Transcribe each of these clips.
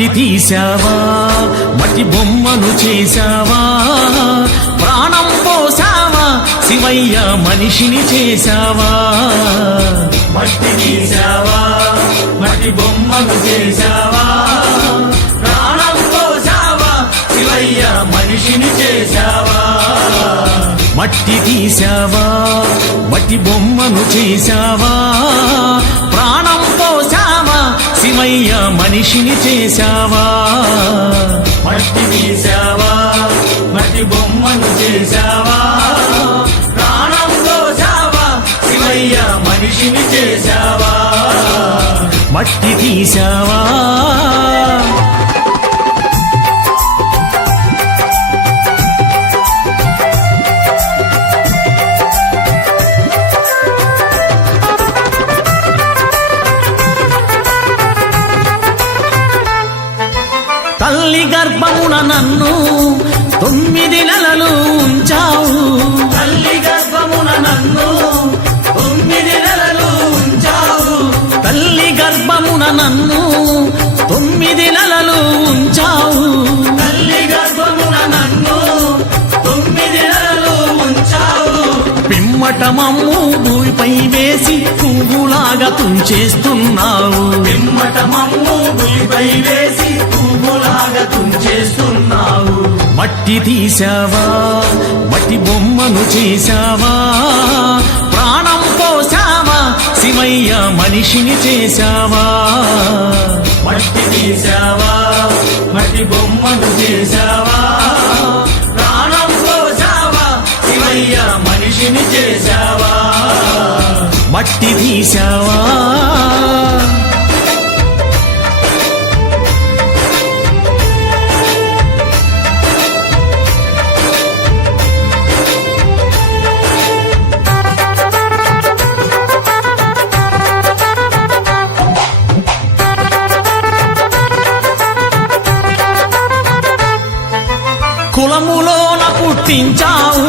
మట్టి తీసావా మట్టి బొమ్మను చేశావా? ప్రాణం పోసావా శివయ్య మనిషిని చేశావా? మట్టి తీసావా మట్టి బొమ్మను చేశావా? ప్రాణం పోసావా శివయ్య మనిషిని చేశావా? మట్టి తీసావా మట్టి బొమ్మను చేశావా? ప్రాణం శివయ్య మనిషిని చేశావా? మట్టి తీసావా మట్టి బొమ్మను చేశావా? ప్రాణం పోసావా శివయ్య మనిషిని చేశావా? మట్టి తీసావా తల్లి గర్భమున నన్ను తొమ్మిది నెలలు ఉంచావు. తల్లి గర్భమున నన్ను తొమ్మిది నెలలు ఉంచావు. తల్లి గర్భమున నన్ను తొమ్మిది నెలలు ఉంచావు. తల్లి గర్భమున నన్ను తొమ్మిది నెలలు ఉంచావు. పిమ్మట మమ్ము భూమిపై వేసి పువ్వులాగా తుంచేస్తున్నావు. పిమ్మట మమ్ము భూమిపై వేసి తుంచేస్తున్నావు మట్టి తీసావా మట్టి బొమ్మను చేశావా? ప్రాణం పోసావా శివయ్య మనిషిని చేశావా? మట్టి తీసావా మట్టి బొమ్మను చేశావా? ప్రాణం పోసావా శివయ్య మనిషిని చేశావా? మట్టి తీసావా కులములోన పుట్టించావు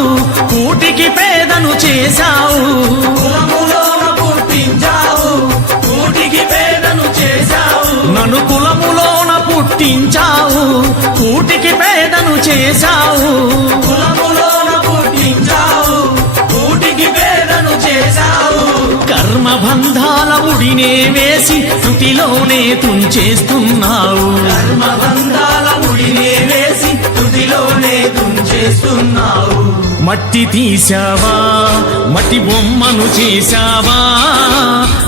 కూటికి పేదను చేశావు. కులములోన పుట్టించావు కూటికి పేదను చేశావు. నన్ను కులములోన పుట్టించావు కూటికి పేదను చేశావు. కులములోన పుట్టించావు కూటికి పేదను చేశావు. కర్మబంధాల ముడినే వేసి తుటిలోనే తుంచేస్తున్నావు. కర్మబంధాల ముడినే భేదం చేస్తున్నావు. మట్టి తీసావా మట్టి బొమ్మను చేశావా?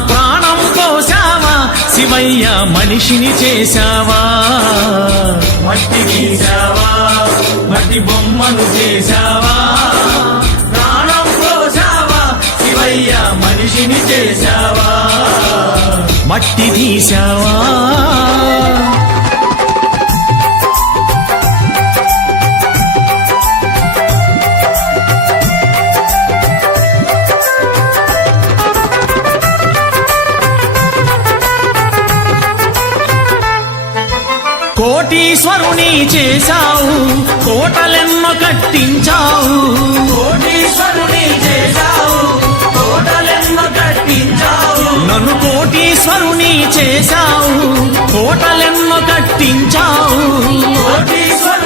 ప్రాణం పోసావా శివయ్య మనిషిని చేశావా? మట్టి తీసావా మట్టి బొమ్మను చేశావా? ప్రాణం పోసావా శివయ్య మనిషిని చేశావా? మట్టి తీసావా కోటీశ్వరుని చేశావు కోటలెన్నో కట్టించావు. కోటీశ్వరుని చేశావు కోటలెన్నో కట్టించావు. నన్ను కోటీశ్వరుని చేశావు కోటలెన్నో కట్టించావు. కోటీశ్వరుని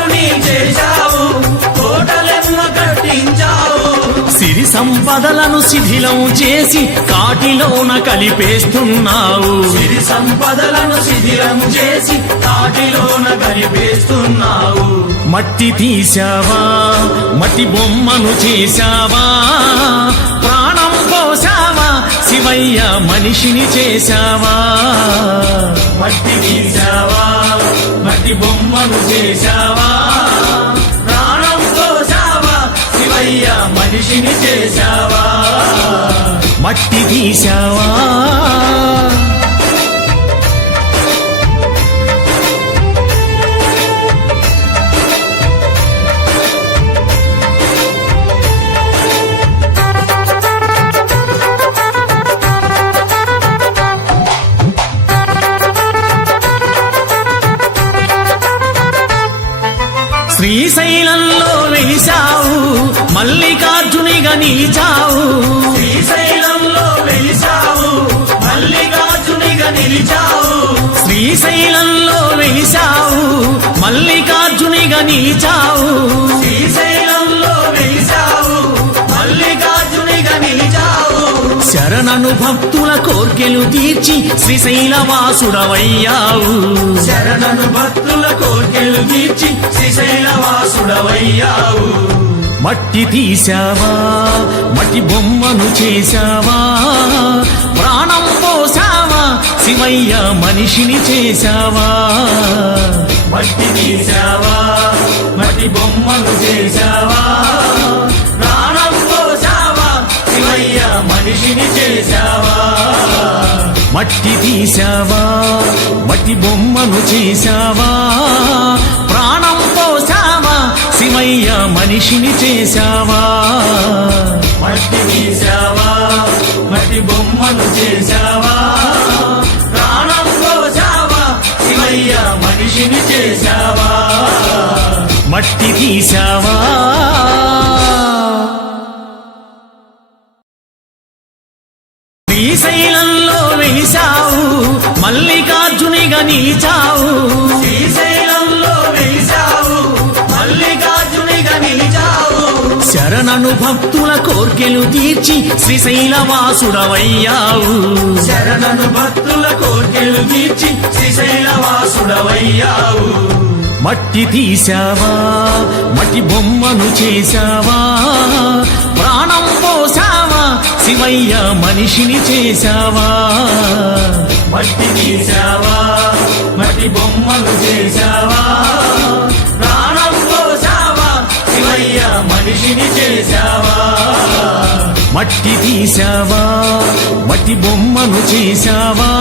సంపదలను శిథిలం చేసి కాటిలోన కలిపేస్తున్నావు. సిరి సంపదలను శిథిలం చేసి కాటిలోన కలిపేస్తున్నావు. మట్టి తీసావా మట్టి బొమ్మను చేశావా? ప్రాణం పోసావా శివయ్య మనిషిని చేశావా? మట్టి తీసావా మట్టి బొమ్మను చేశావా? మనిషిని చేశావా? మట్టి తీశావా? శ్రీశైలంలో వెలిసావు మల్లికార్జునిగా నిలిచావు. శ్రీశైలంలో వెలిసావు మల్లికార్జునిగా నిలిచావు. శ్రీశైలంలో వెలిసావు మల్లికార్జునిగా నీచావు శ్రీశైలంలో శరణను భక్తుల కోర్కెలు తీర్చి శ్రీశైలవాసుడవయ్యావు. శరణను భక్తుల కోర్కెలు తీర్చి శ్రీశైలవాసుడవయ్యావు. మట్టి తీసావా మట్టి బొమ్మను చేశావా? ప్రాణం పోసావా శివయ్య మనిషిని చేశావా? మట్టి తీసావా మట్టి బొమ్మను చేశావా? మనిషిని చేశావా? మట్టి తీశావా? మట్టి బొమ్మను చేశావా? ప్రాణం పోసావా శివయ్య మనిషిని చేశావా? మట్టి తీశావా? మట్టి బొమ్మను చేశావా? ప్రాణం పోసావా శివయ్య మనిషిని చేశావా? మట్టి తీశావా? నీచావు శ్రీశైలంలో వెలిసావు మల్లికార్జునిగా నీచావు శరణను భక్తుల కోర్కెలు తీర్చి శ్రీశైలవాసుడవయ్యావు. శరణను భక్తుల కోర్కెలు తీర్చి శ్రీశైలవాసుడవయ్యావు. మట్టి తీసావా మట్టి బొమ్మను చేశావా? ప్రాణం పోసావా శివయ్య మనిషిని చేశావా? మట్టి తీసావా మట్టి బొమ్మలు చేశావా? ప్రాణం పోసావా శివయ్య మనిషిని చేశావా? మట్టి తీసావా మట్టి బొమ్మను చేశావా?